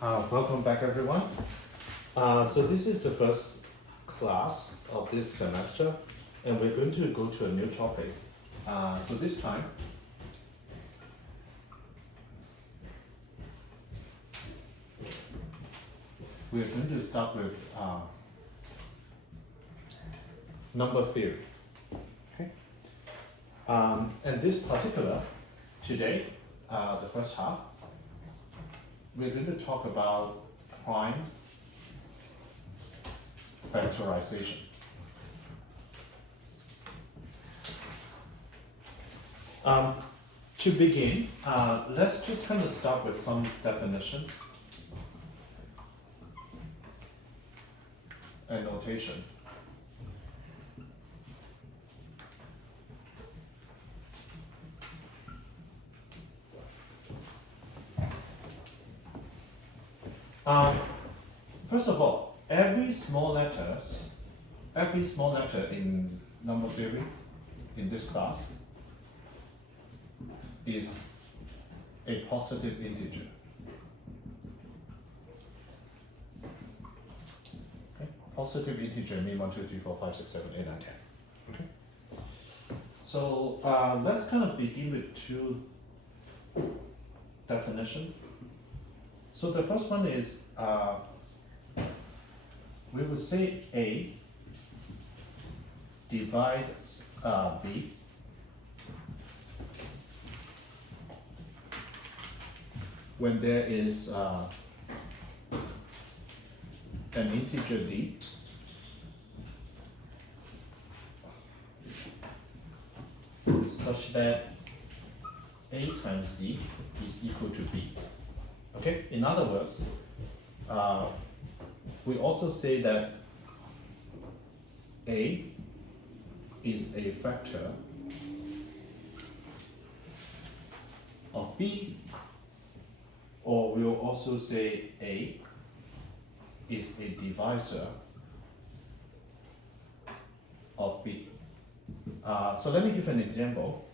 Welcome back, everyone. So this is the first class of this semester, and we're going to go to a new topic. So this time, we're going to start with number theory. Okay. And this particular, today, the first half, we're going to talk about prime factorization. To begin, let's just kind of start with some definition and notation. First of all, every small letter in number theory in this class is a positive integer. Okay? Positive integer mean 1, 2, 3, 4, 5, 6, 7, 8, 9, 10. Okay? So let's kind of begin with two definitions. So the first one is we will say A divides B when there is an integer D such that A times D is equal to B. Okay, in other words, we also say that A is a factor of B, or we'll also say A is a divisor of B. So let me give an example.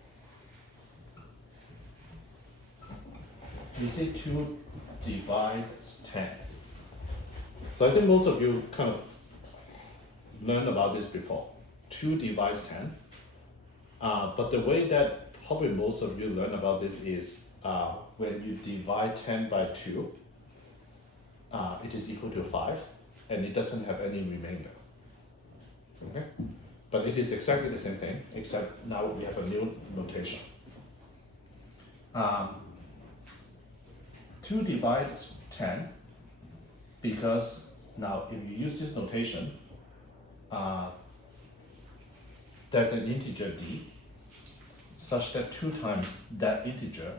We say 2 divides 10. So I think most of you kind of learned about this before. 2 divides 10. But the way that probably most of you learn about this is when you divide 10 by 2, it is equal to 5, and it doesn't have any remainder. Okay? But it is exactly the same thing, except now we have a new notation. 2 divides 10, because now if you use this notation, there's an integer D such that 2 times that integer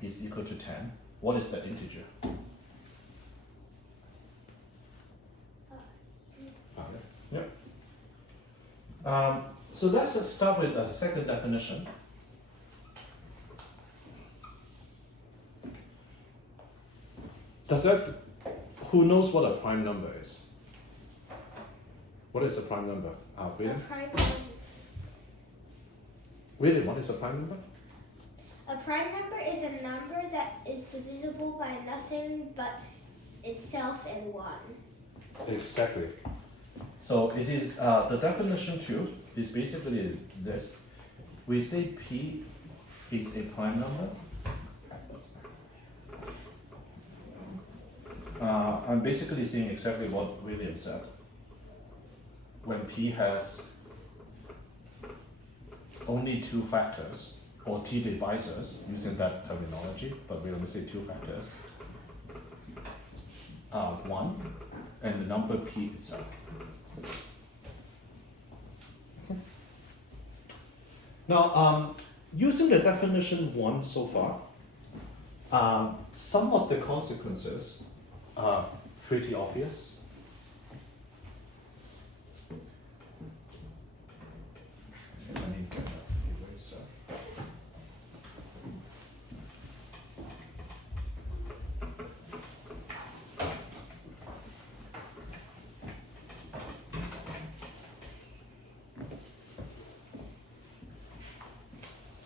is equal to 10. What is that integer? 5. Yep. So let's start with a second definition. Who knows what a prime number is? What is a prime number? William? William, what is a prime number? A prime number is a number that is divisible by nothing but itself and 1. Exactly. So it is, the definition too is basically this. We say P is a prime number. I'm basically saying exactly what William said. When P has only 2 factors, or T divisors, using that terminology, but we only say 2 factors, 1, and the number P itself. Okay. Now, using the definition 1 so far, some of the consequences are pretty obvious. Let me get an eraser.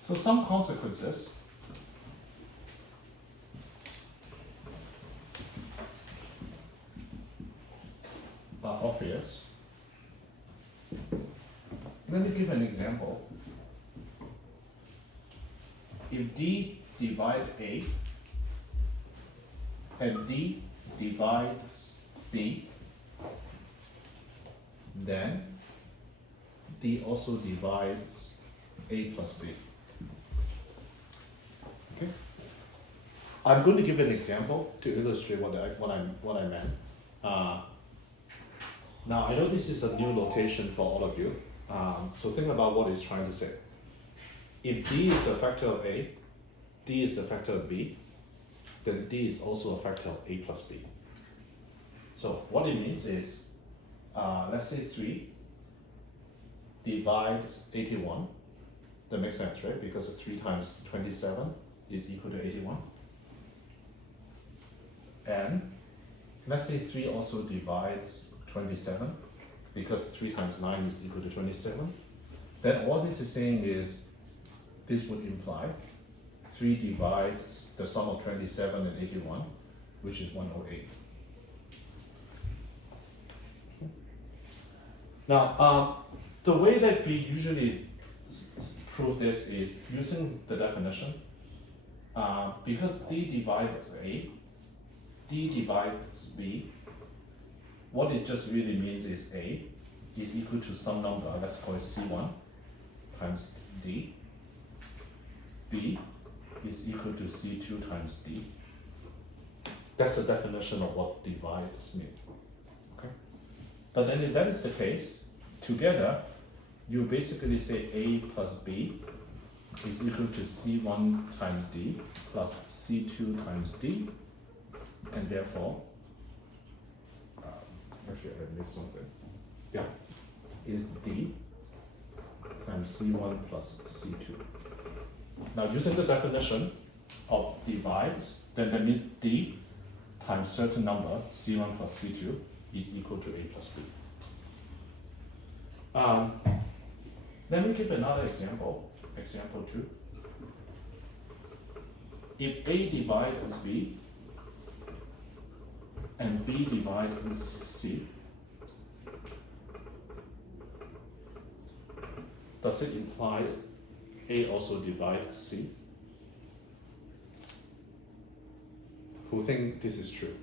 So some consequences are obvious. Let me give an example. If D divide A and D divides B, then D also divides A plus B. Okay? I'm going to give an example to illustrate what I meant. Now I know this is a new notation for all of you, so think about what it's trying to say. If D is a factor of A, D is a factor of B, then D is also a factor of A plus B. So what it means is, let's say 3 divides 81. That makes sense, right? Because 3 times 27 is equal to 81. And let's say 3 also divides 27, because 3 times 9 is equal to 27. Then all this is saying is, this would imply 3 divides the sum of 27 and 81, which is 108. Now, the way that we usually prove this is using the definition. Because D divides A, D divides B, what it just really means is A is equal to some number, let's call it C1 times D. B is equal to C2 times D. That's the definition of what divides mean. Okay? But then if that is the case, together, you basically say A plus B is equal to C1 times D plus C2 times D, and therefore, actually I missed something. Yeah, is D times C1 plus C2. Now using the definition of divides, then that means D times certain number, C1 plus C2, is equal to A plus B. Let me give another example, example 2. If A divides B and B divides C, does it imply A also divides C? Who think this is true?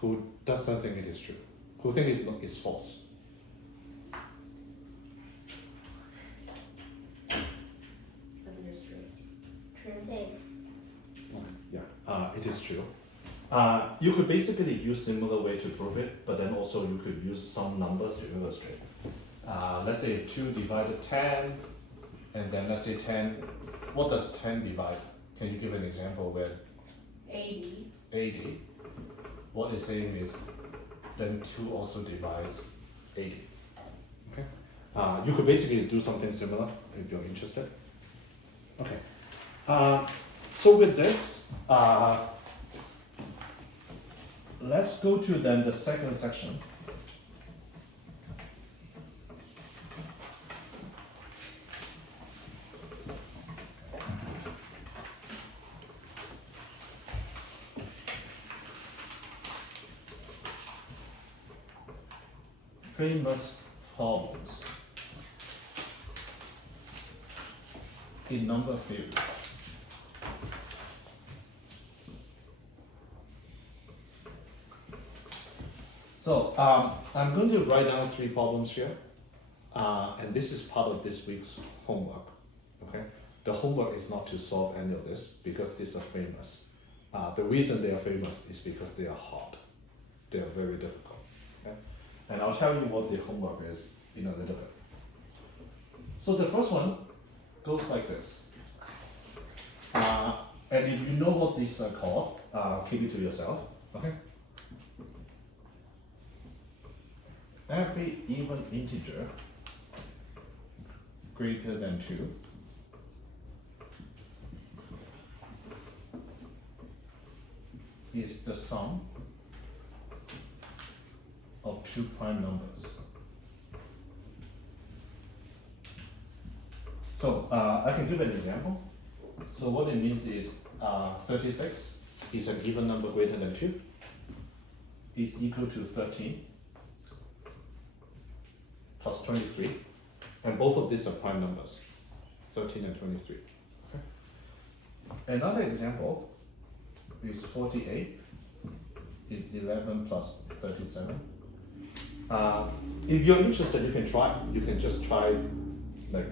Who doesn't think it is true? Who think it's false? I think it's true. Same. Yeah, it is true. You could basically use similar way to prove it, but then also you could use some numbers to illustrate. Let's say 2 divided 10, and then let's say 10. What does 10 divide? Can you give an example where 80. 80? What it's saying is, then 2 also divides 80. Okay. You could basically do something similar if you're interested. Okay. So with this, let's go to then the second section. Famous problems in number theory. So I'm going to write down 3 problems here, and this is part of this week's homework. Okay, the homework is not to solve any of this because these are famous. The reason they are famous is because they are hard. They are very difficult. Okay? And I'll tell you what the homework is in a little bit. So the first one goes like this. And if you know what these are called, keep it to yourself. Okay. Every even integer greater than 2 is the sum of 2 prime numbers. So I can give an example. So what it means is 36 is an even number greater than 2 is equal to 13 plus 23, and both of these are prime numbers, 13 and 23. Okay. Another example is 48 is 11 plus 37. If you're interested, you can try. You can just try like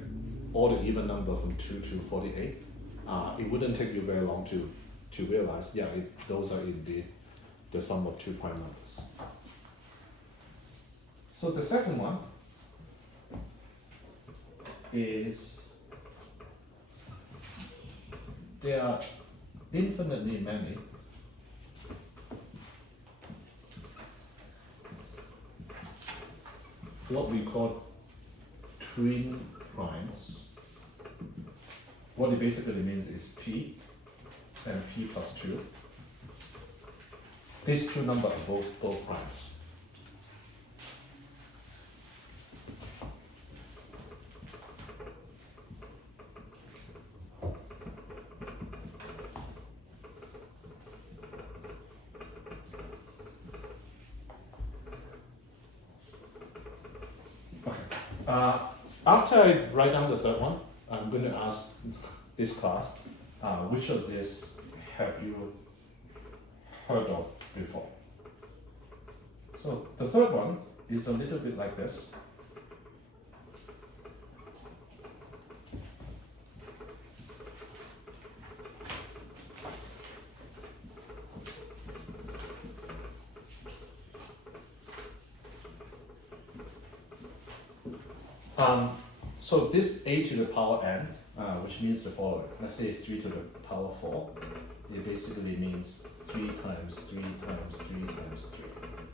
all the even number from 2 to 48. It wouldn't take you very long to realize, yeah, those are in the sum of two prime numbers. So the second one is there are infinitely many what we call twin primes. What it basically means is P and P plus 2. These two numbers are both primes. After I write down the third one, I'm going to ask this class, which of these have you heard of before? So the third one is a little bit like this. So this a to the power n, which means the following. Let's say 3 to the power 4. It basically means 3 times 3 times 3 times 3.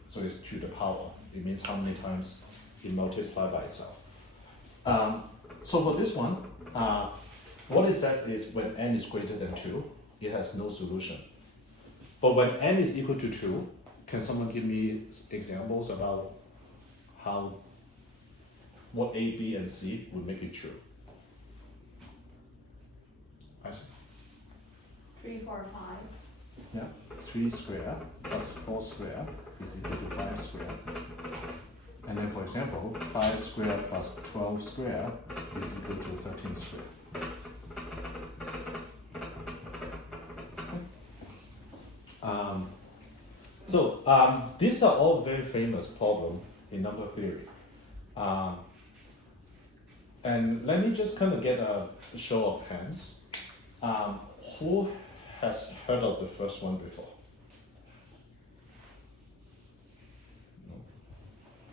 So it's to the power. It means how many times it multiplies by itself. So for this one, what it says is when n is greater than 2, it has no solution. But when n is equal to 2, can someone give me examples about what A, B, and C would make it true? Isaac? 3, 4, 5. Yeah, 3 square plus 4 square is equal to 5 square. And then for example, 5 square plus 12 square is equal to 13 square. These are all very famous problems in number theory. And let me just kind of get a show of hands. Who has heard of the first one before? No?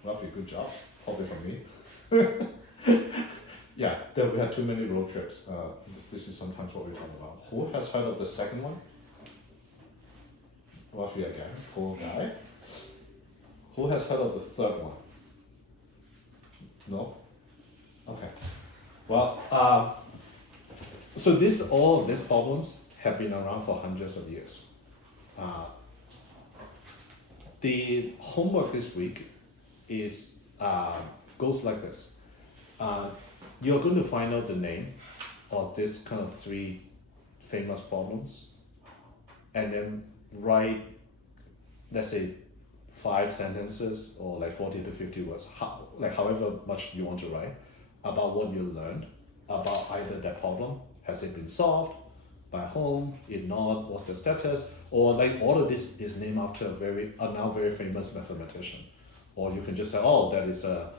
Rafi, good job. Probably from me. Yeah, then we had too many road trips. This is sometimes what we talk about. Who has heard of the second one? Rafi again, poor guy. Who has heard of the third one? No? Okay. Well, so all of these problems have been around for hundreds of years. The homework this week is goes like this. You're going to find out the name of this kind of 3 famous problems, and then write, let's say, 5 sentences or like 40 to 50 words, however much you want to write, about what you learned about either that problem, has it been solved by whom, if not, what's the status, or like all of this is named after a now very famous mathematician. Or you can just say, oh, that is a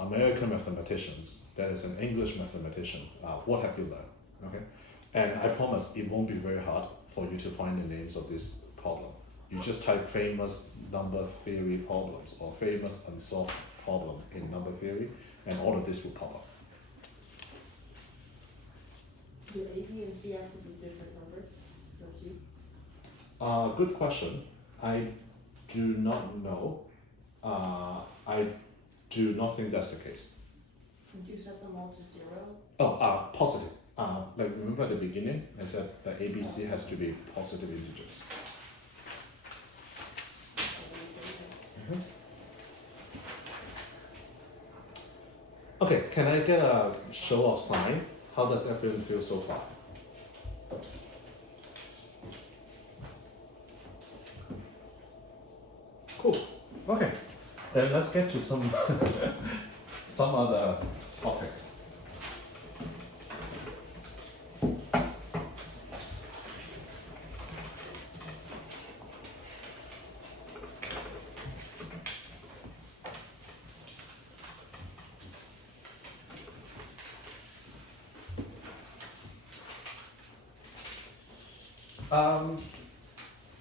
American mathematician, that is an English mathematician, what have you learned, okay? And I promise it won't be very hard for you to find the names of this problem. You just type famous number theory problems or famous unsolved problem in number theory, and all of this will pop up. Do A, B, and C have to be different numbers? That's you. Good question. I do not know. I do not think that's the case. Would you set them all to 0? Oh, positive. Like remember at the beginning, I said that ABC has to be positive integers. Okay, can I get a show of sign? How does everyone feel so far? Cool. Okay, then let's get to some some other topics.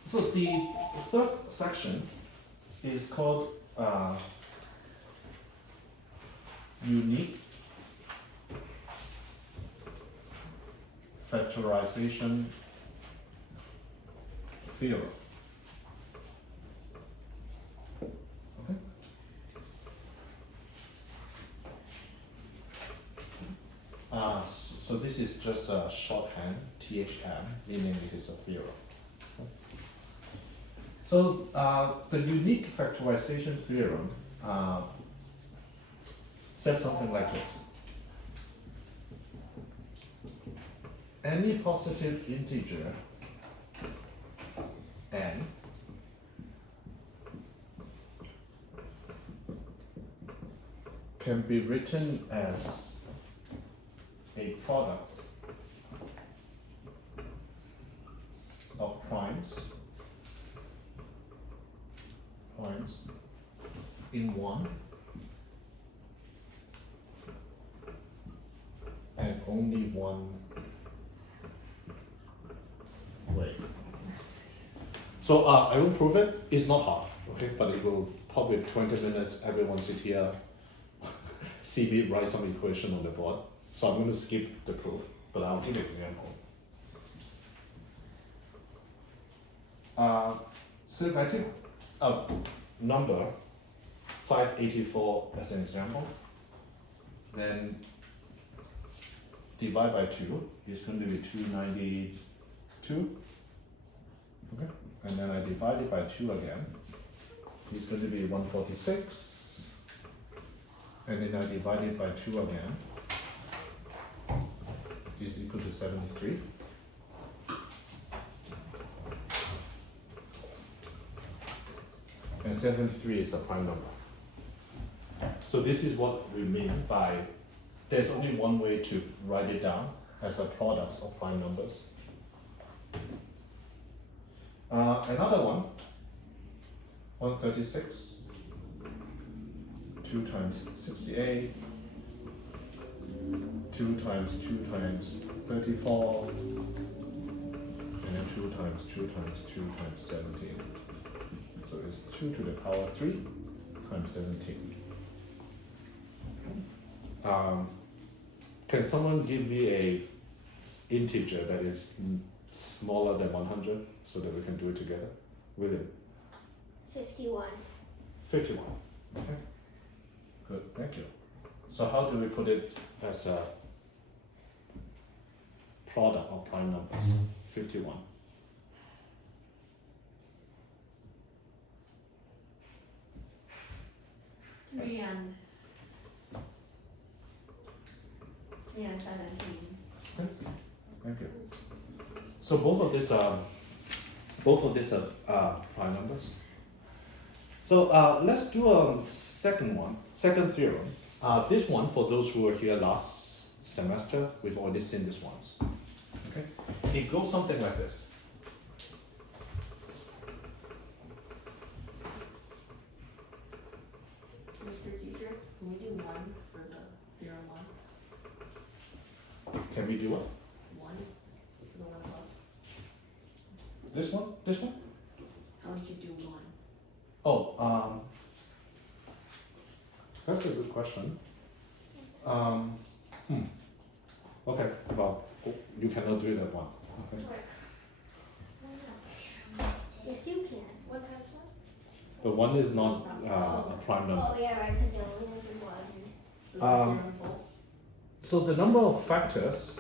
So the third section is called unique factorization theorem. Okay. So this is just a shorthand, THM, meaning it is a theorem. So the unique factorization theorem says something like this. Any positive integer n can be written as a product of primes in one and only one way. So I will prove it. It's not hard, okay? But it will probably 20 minutes. Everyone sit here, see me write some equation on the board. So I'm going to skip the proof, but I'll give an example. So if I take a number 584 as an example, then divide by 2 is going to be 292. Okay, and then I divide it by 2 again. It's going to be 146. And then I divide it by 2 again. Is equal to 73. And 73 is a prime number. So this is what we mean by there's only one way to write it down as a product of prime numbers. Another one, 136, 2 times 68, 2 times 2 times 34, and then 2 times 2 times 2 times 17. So it's 2 to the power 3 times 17. Can someone give me a integer that is smaller than 100 so that we can do it together? William? 51. 51. Okay. Good, thank you. So how do we put it as a product of prime numbers? 51. Three and 17. Thank you. So both of these are prime numbers. So let's do a second theorem. This one, for those who were here last semester, we've already seen this once. Okay, it goes something like this. Mr. Teacher, can we do 1 for the theorem 1? Can we do it? 1 for the one above? This one? This one? How did you do 1? Oh, that's a good question. Okay, well, you cannot do it at 1. Okay. Yes, you can. What has one? The 1 is not a prime number. Oh, yeah, right, because you only have one. So is the theorem false? So the number of factors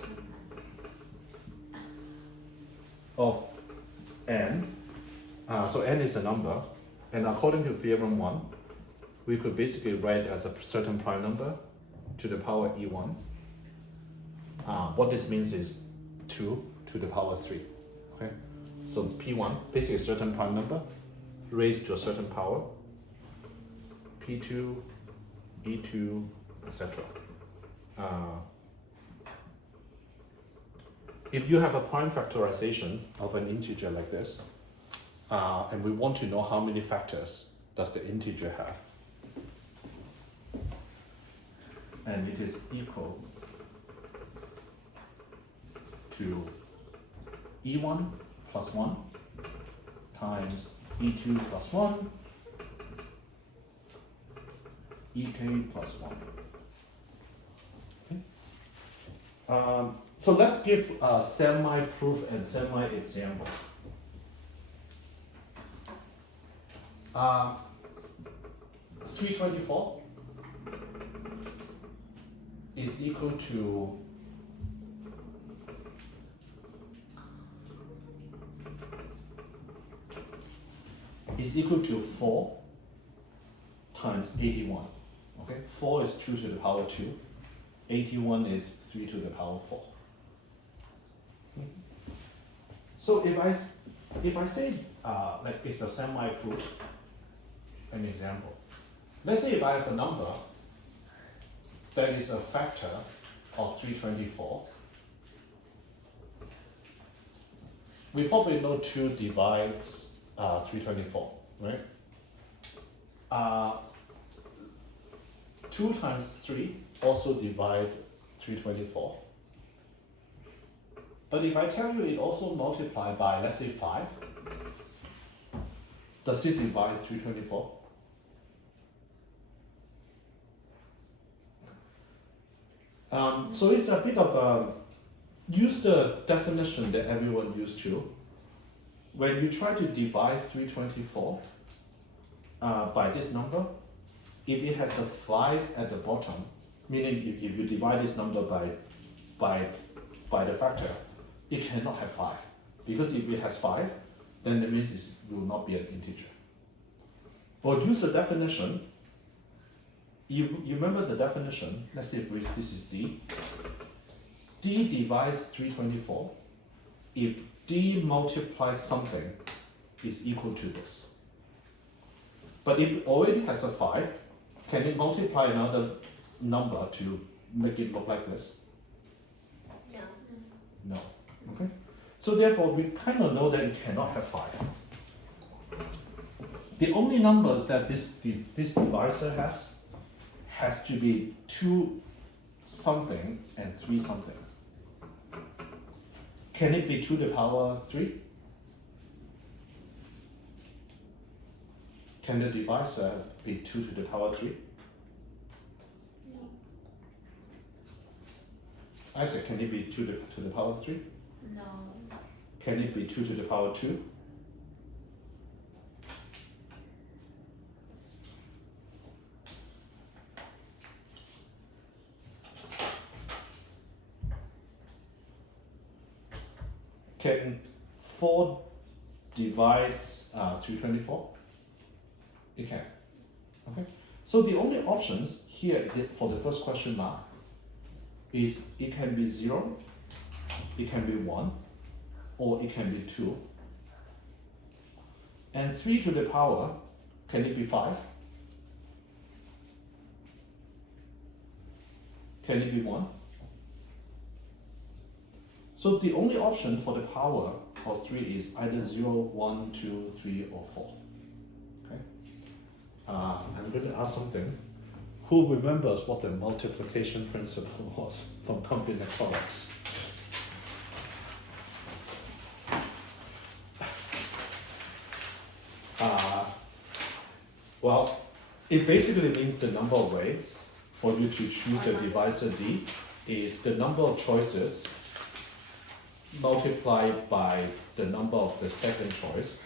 of n, so n is a number, and according to theorem 1, we could basically write as a certain prime number to the power e1. What this means is 2 to the power 3. Okay, so p1 basically a certain prime number raised to a certain power, p2, e2, etc. If you have a prime factorization of an integer like this, and we want to know how many factors does the integer have, and it is equal to e1 plus 1 times e2 plus 1 ek plus 1. Okay. So let's give a semi-proof and semi-example. 324 is equal to is equal to 4 times 81. Okay, 4 is 2 to the power 2, 81 is 3 to the power 4. So if I say like it's a semi-proof, an example. Let's say if I have a number that is a factor of 324, we probably know 2 divides 324, right? 2 times 3 also divide 324. But if I tell you it also multiply by, let's say 5, does it divide 324? So it's a bit of use the definition that everyone used to. When you try to divide 324 by this number, if it has a 5 at the bottom, meaning if you divide this number by the factor, it cannot have 5. Because if it has 5, then it means it will not be an integer. Or use the definition. You remember the definition? Let's say if this is d. D divides 324 if d multiplies something is equal to this. But if it already has a 5, can it multiply another number to make it look like this? No. No. Okay. So therefore, we kind of know that it cannot have 5. The only numbers that this divisor has to be 2 something and 3 something. Can it be 2 to the power 3? Can the divisor be 2 to the power 3? I said, can it be 2 to the power 3? No. Can it be 2 to the power 2? Can 4 divides 324? It can. Okay. So the only options here for the first question mark is it can be 0, it can be 1, or it can be 2. And 3 to the power, can it be 5? Can it be 1? So the only option for the power of 3 is either 0, 1, 2, 3, or 4. Okay. I'm going to ask something. Who remembers what the multiplication principle was from combinatorics? Well, it basically means the number of ways for you to choose the divisor d is the number of choices multiplied by the number of the second choice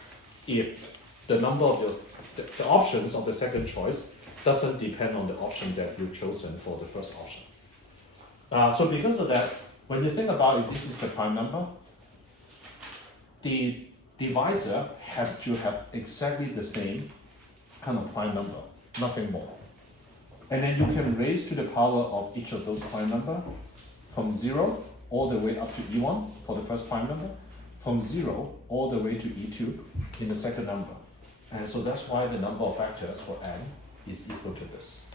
if the number of the options of the second choice doesn't depend on the option that you've chosen for the first option. So because of that, when you think about it, this is the prime number, the divisor has to have exactly the same kind of prime number, nothing more. And then you can raise to the power of each of those prime number from 0 all the way up to E1 for the first prime number, from 0 all the way to E2 in the second number. And so that's why the number of factors for n is equal to this.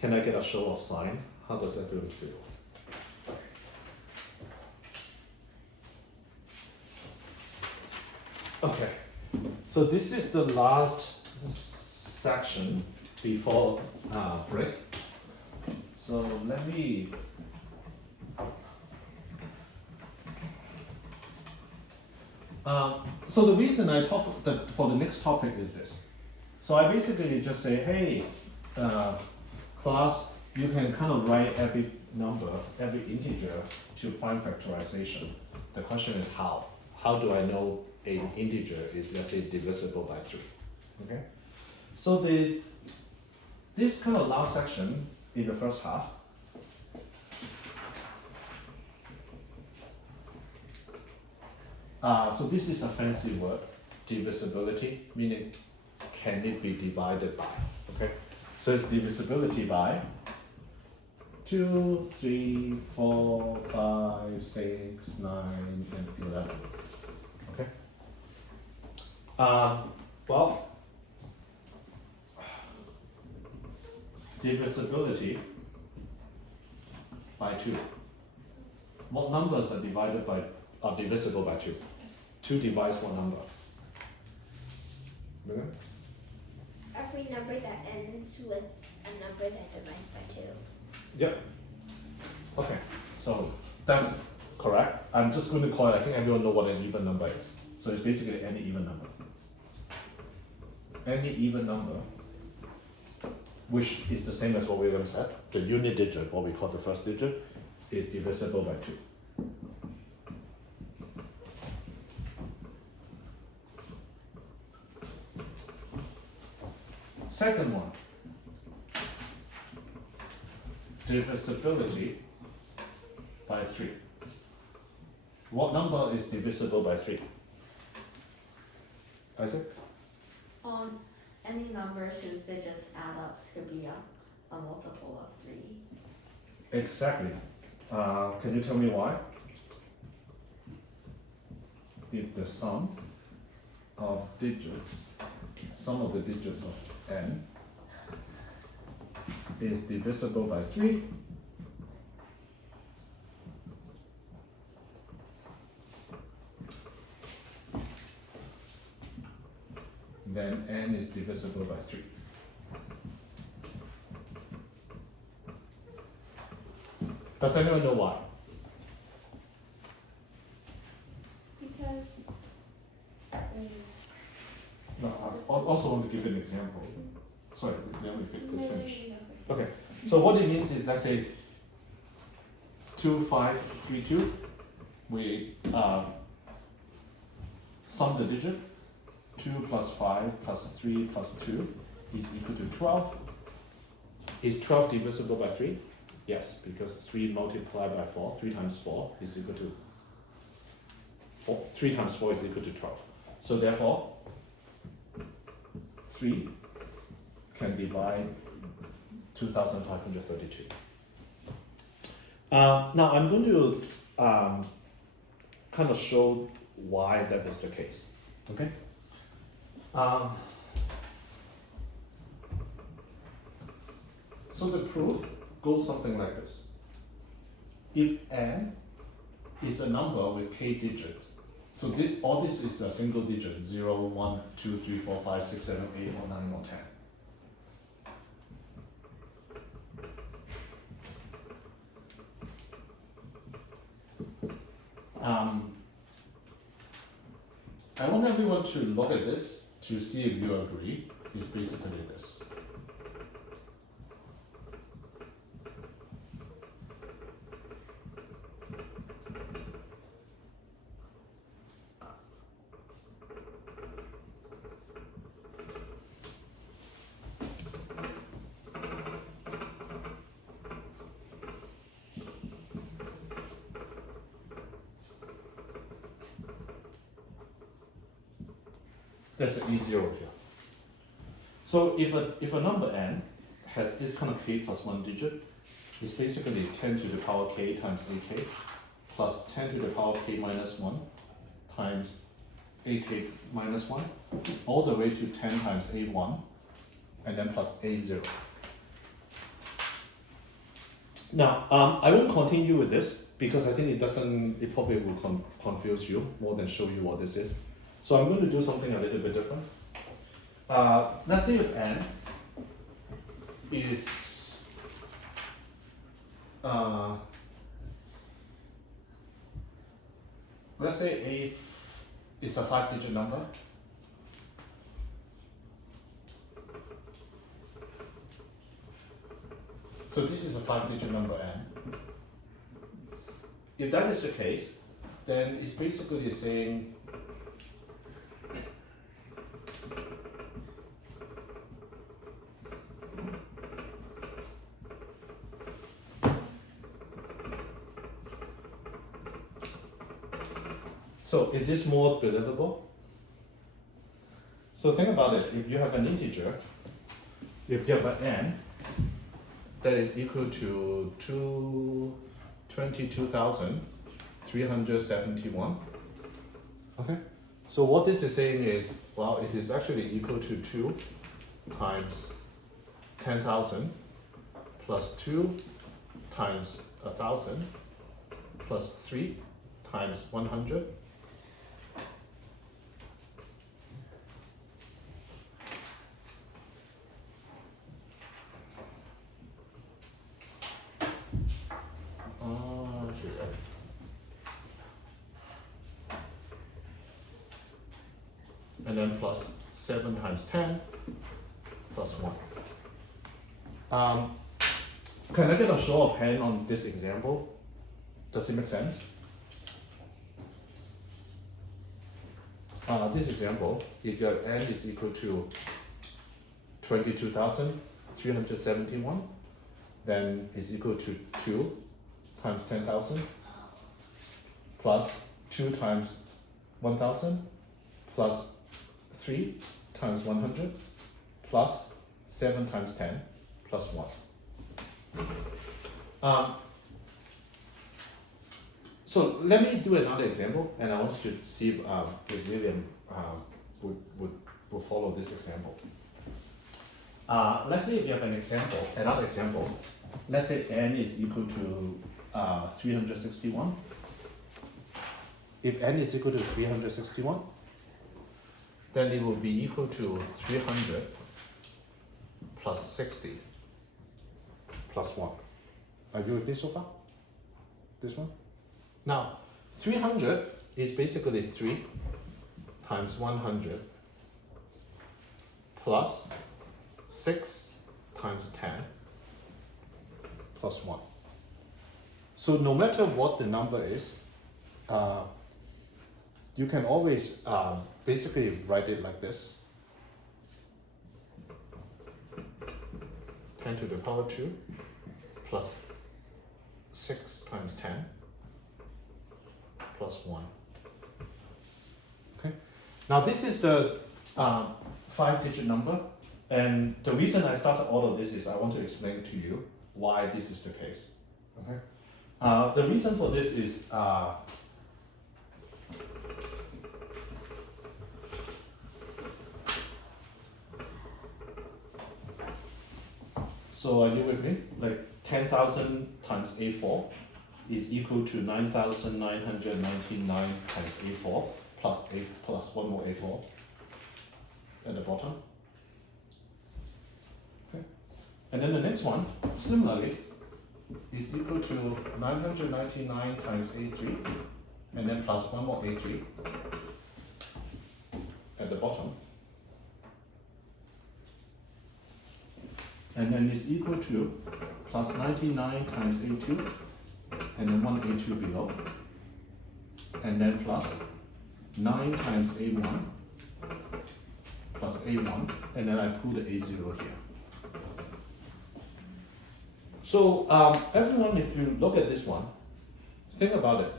Can I get a show of sign? How does everyone feel? Okay, so this is the last section before break. So let me so the reason I talk that for the next topic is this. So I basically just say, hey, class, you can kind of write every number, every integer to prime factorization. The question is how? How do I know an integer is, let's say, divisible by 3? Okay. So this kind of last section in the first half so this is a fancy word, divisibility, meaning can it be divided by, okay? So it's divisibility by 2, 3, 4, 5, 6, 9, and 11, okay? Well, divisibility by 2. What numbers are divisible by 2? 2 divides what number? Okay. Every number that ends with a number that divides by 2. Yep. Okay, so that's correct. I'm just going to call it, I think everyone knows what an even number is. So it's basically any even number. Any even number, which is the same as what William said, the unit digit, what we call the first digit, is divisible by 2. Second one, divisibility by 3. What number is divisible by 3? Isaac? Any numbers whose digits add up to be a multiple of 3. Exactly. Can you tell me why? If the sum of the digits of n is divisible by 3, then n is divisible by 3. Does anyone know why? Because No, I also want to give an example. Sorry, let me let's finish. Okay, so what it means is, let's say 2, 5, 3, 2. We sum the digit. 2 plus 5 plus 3 plus 2 is equal to 12. Is 12 divisible by 3? Yes, because 3 multiplied by 4, 3 times 4 is equal to 4. 3 times 4 is equal to 12. So therefore, 3 can divide 2,532. Now I'm going to kind of show why that is the case. Okay. So the proof goes something like this. If n is a number with k digits, so all this is a single digit, 0, 1, 2, 3, 4, 5, 6, 7, 8, or 9, or 10. I want everyone to look at this to see if you agree. It's basically this. There's an E0 here. So if a number n has this kind of k plus 1 digit, it's basically 10 to the power k times ak plus 10 to the power k minus 1 times ak minus 1 all the way to 10 times a1 and then plus a0. Now, I won't continue with this because I think it probably will confuse you more than show you what this is. So I'm going to do something a little bit different. Let's say if n is let's say a is a 5-digit number. So this is a 5-digit number n. If that is the case, then it's basically saying so is this more believable? So think about it, if you have an integer, if you have an n that is equal to 22,371. Okay, so what this is saying is, well, it is actually equal to 2 times 10,000 plus 2 times 1,000 plus 3 times 100 . And then plus 7 times 10 plus 1. Can I get a show of hand on this example? Does it make sense? This example, if your n is equal to 22,371, then it's equal to 2 times 10,000 plus 2 times 1,000 plus 3 times 100 plus 7 times 10 plus 1. So let me do another example, and I want you to see if William would follow this example. Let's say if you have another example. Let's say n is equal to 361. If n is equal to 361, then it will be equal to 300 plus 60 plus 1. Are you with me so far? This one? Now, 300 is basically 3 times 100 plus 6 times 10 plus 1. So no matter what the number is, you can always basically write it like this. 10 to the power 2 plus 6 times 10 plus 1. Okay. Now this is the 5-digit number, and the reason I started all of this is I want to explain to you why this is the case. Okay. The reason for this is so are you with me? Like 10,000 times A4 is equal to 9,999 times A4 plus one more A4 at the bottom. Okay. And then the next one, similarly, is equal to 999 times A3 and then plus one more A3 at the bottom. And then it's equal to plus 99 times A2 and then one A2 below. And then plus 9 times A1 plus A1, and then I put the A0 here. So everyone, if you look at this one, think about it.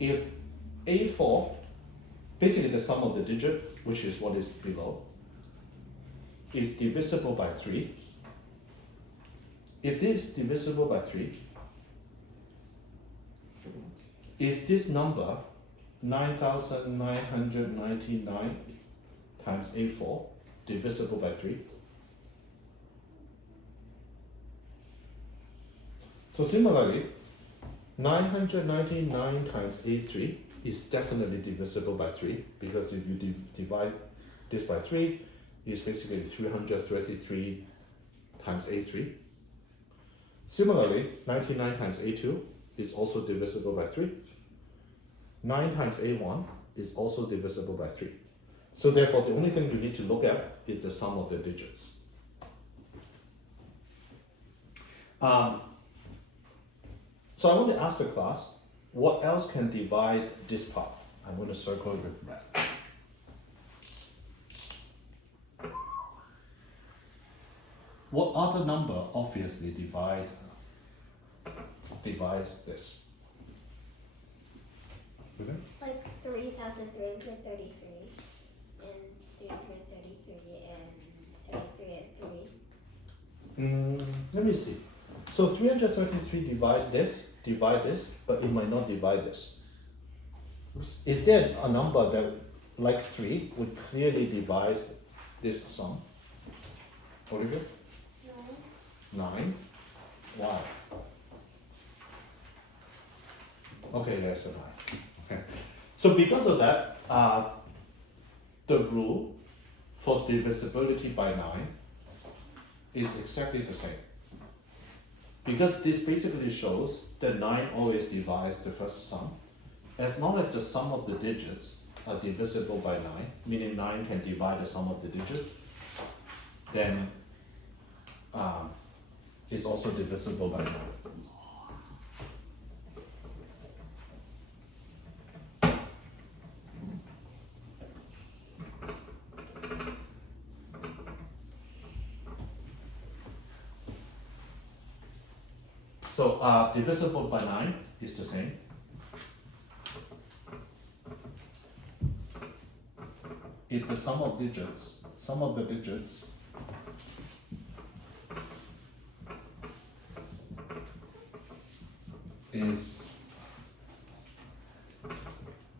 If A4, basically the sum of the digit, which is what is below, is divisible by 3, if this is divisible by 3, is this number 9,999 times A4 divisible by 3? So similarly, 999 times A3 is definitely divisible by 3 because if you divide this by 3, it's basically 333 times A3. Similarly, 99 times A2 is also divisible by 3. 9 times A1 is also divisible by 3. So therefore, the only thing you need to look at is the sum of the digits. So I want to ask the class, what else can divide this part? I'm going to circle it with red. What other number obviously divides this? Okay. Like 3,333 and 333 and 33 and 3. Let me see. So 333 divide this, but it might not divide this. Is there a number that, like 3, would clearly divide this sum? Olivia? No. 9? Why? Okay, there's a 9. Okay. So because of that, the rule for divisibility by 9 is exactly the same. Because this basically shows that 9 always divides the first sum. As long as the sum of the digits are divisible by 9, meaning 9 can divide the sum of the digits, then it's also divisible by 9. So divisible by 9 is the same. If the sum of the digits is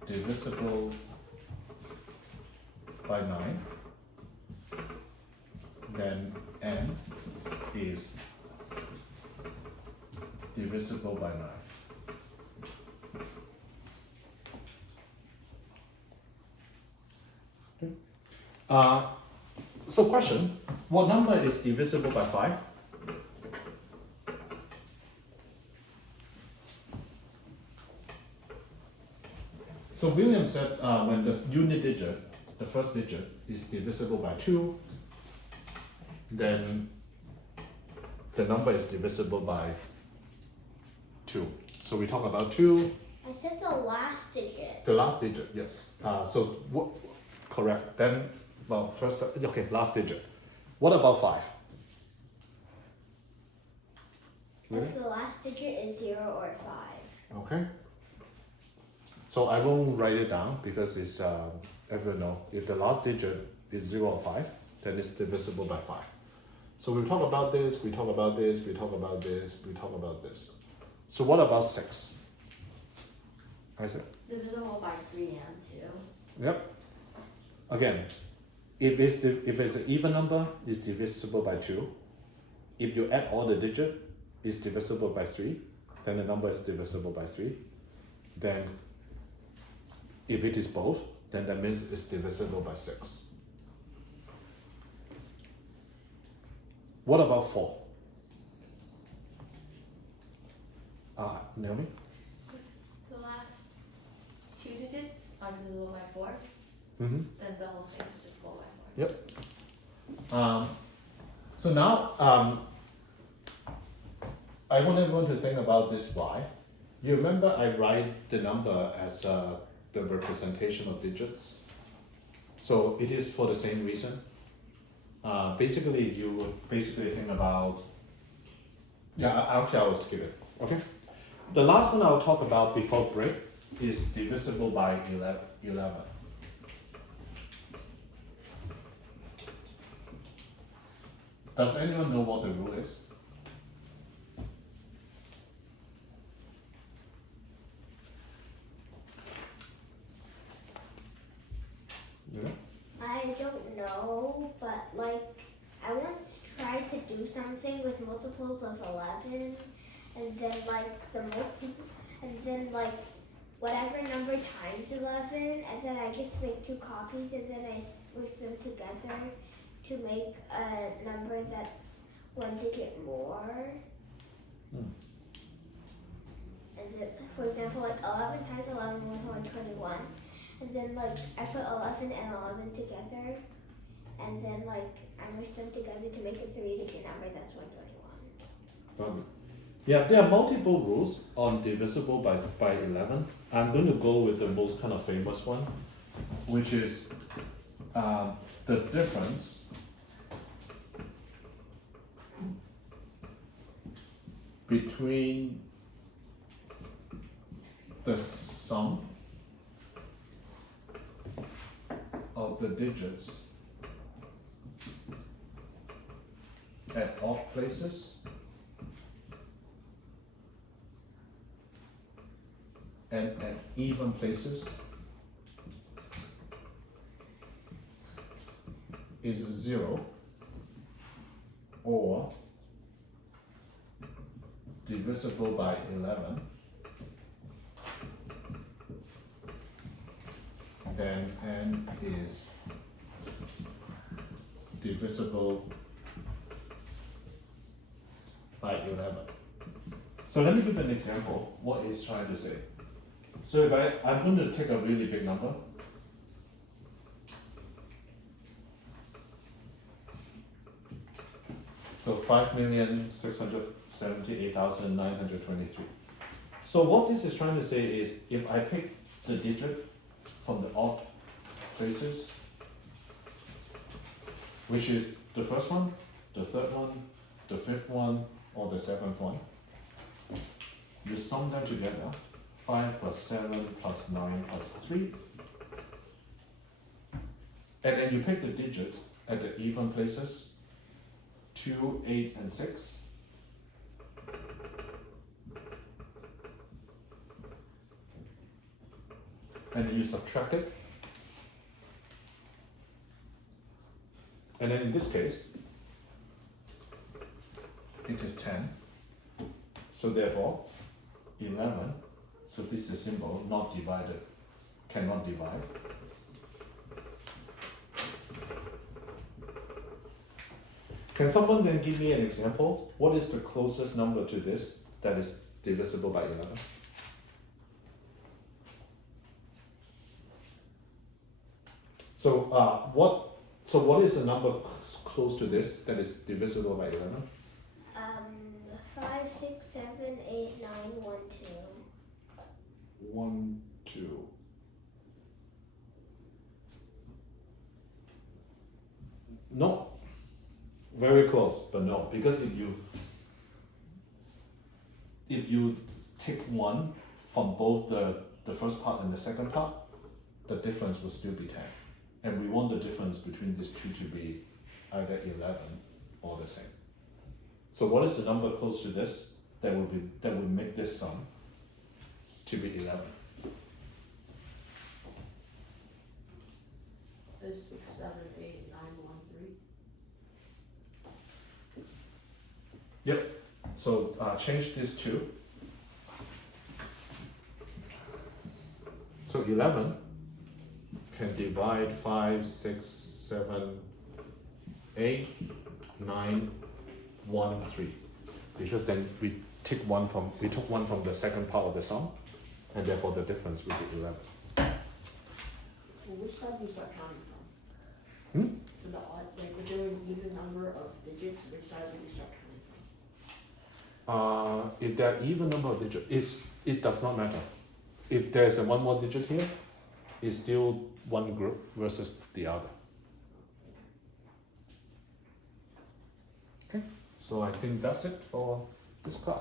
divisible by 9, then n is divisible by 9. So question, what number is divisible by 5? So William said when the unit digit, the first digit, is divisible by 2, then the number is divisible by 2. So we talk about 2. I said the last digit. The last digit, yes. So what? Correct. Then, well, first, okay, last digit. What about 5? If the last digit is 0 or 5. Okay. So I won't write it down because it's everyone know if the last digit is 0 or 5, then it's divisible by 5. So we talk about this, we talk about this, we talk about this, we talk about this. So what about 6? Isaac? Divisible by 3 and 2. Yep. Again, if it's an even number, it's divisible by 2. If you add all the digits, it's divisible by 3. Then the number is divisible by 3. Then, if it is both, then that means it's divisible by 6. What about 4? Naomi? The last 2 digits are divisible by 4. Mm-hmm. Then the whole thing is divisible by 4. Yep. So now I want everyone to think about this y. You remember I write the number as the representation of digits. So it is for the same reason. Basically, you think about. Actually, I will skip it. Okay. The last one I'll talk about before break is divisible by 11. Does anyone know what the rule is? Yeah. I don't know, but like I once tried to do something with multiples of 11, and then like whatever number times 11, and then I just make 2 copies, and then I switch them together to make a number that's 1 digit more. And then, for example, like 11 times 11 was 121. And then like I put 11 and 11 together, and then like I merged them together to make a 3-digit number that's 121. Yeah, there are multiple rules on divisible by 11. I'm going to go with the most kind of famous one, which is the difference between the sum of the digits at odd places and at even places is 0 or divisible by 11, then n is divisible by 11. So let me give an example what it's trying to say. So if I'm going to take a really big number, so 5,678,923. So what this is trying to say is if I pick the digit from the odd places, which is the first one, the third one, the fifth one, or the seventh one, you sum them together, 5 plus 7 plus 9 plus 3, and then you pick the digits at the even places, 2, 8, and 6. And then you subtract it. And then in this case, it is 10. So therefore, 11, so this is a symbol, not divided, cannot divide. Can someone then give me an example? What is the closest number to this that is divisible by 11? So what is the number close to this that is divisible by 11? 5, 6, 7, 8, 9, 1, 2. 1, 2. No. Very close, but no, because if you take 1 from both the first part and the second part, the difference will still be 10. And we want the difference between these two to be either 11 or the same. So what is the number close to this that would make this sum to be 11? 6, 7, 8, 9, 1, 3. Yep. So change this to. So 11 can divide 5, 6, 7, 8, 9, 1, 3. Because then we took one from the second part of the sum, and therefore the difference will be 11. Well, which side do you start counting from? For the odd, like if there were an even number of digits, which side would you start counting from? If there are even number of digits, it does not matter. If there's a one more digit here, it's still one group versus the other. Okay, so I think that's it for this class.